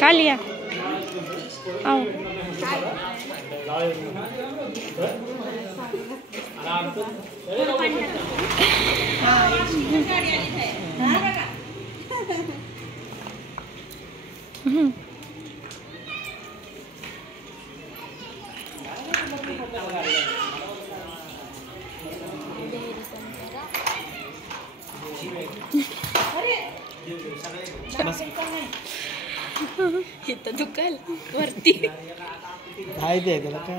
कालिया आओ इथं दुकाल वरती काय ते त्याला काय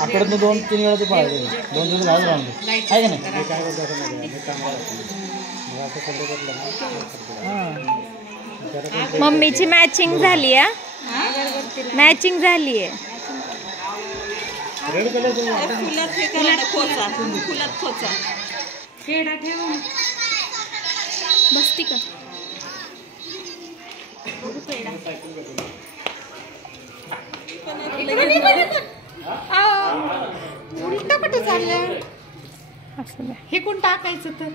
आठवड्यातून 2-3 वेळा ते पाहिजे 2-3 वेळा राहून आहे का नाही मम्मीची मॅचिंग झाली आहे मॅचिंग झाली आहे रेड कलर फुलात खोचा खेडा ठेवून बसती का हे कोण टाकायचं तर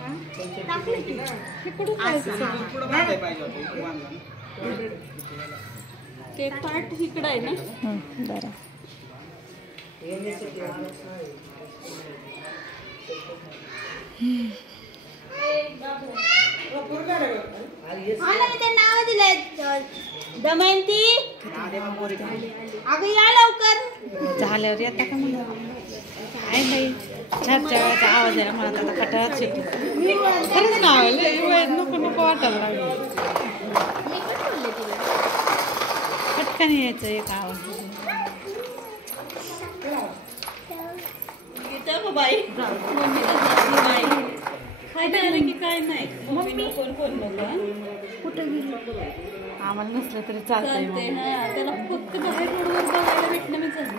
हे कुठून ते पार्ट इकडं आहे ना बरं नाव दिलंय दमयंती अगं या लवकर झाल्यावर येता का म्हणा काय नाही चर्चा आवाज आहे मला आता कटाळाच येतो खरंच नाव आहे नको नको वाटायला लागलं पटकन यायचं एक आवाज बाई खायला की काय नाही मम्मी कोण नको कुठं गेली आम्हाला नसलं तरी चालतंय त्याला फक्त बाहेर रोडवर बघायला भेटणं मी चालू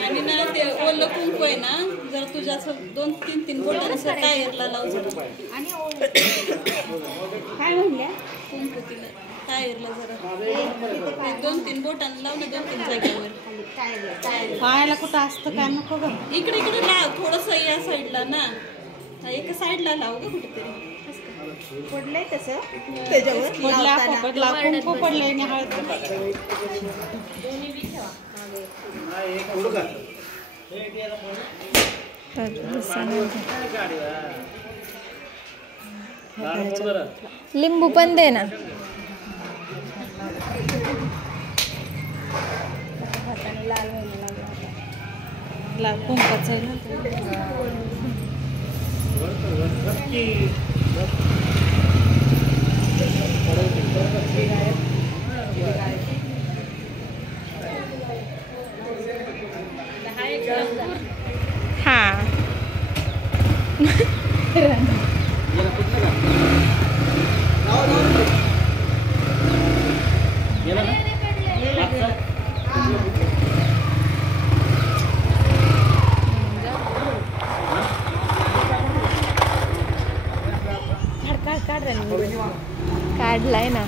आणि ना ते ओलं कुंकू आहे ना जर तुझ्या असं 2-3 बोटांचं टायरला लावू आणि काय म्हणल्या कुंकू तिला टायरला जरा 2-3 बोटांना लावलं 2-3 जागेवर पायाला कुठं असतं काय नको ग इकडे लाव थोडंसं या साईडला ना एका साईडला लाव ग कुठेतरी पडलंय तसं त्याच्यावर कुंकू पडलंय आणि हळद लिंबू पण दे ना लाल कुंकाचं आहे ना हाँ काढलाय ना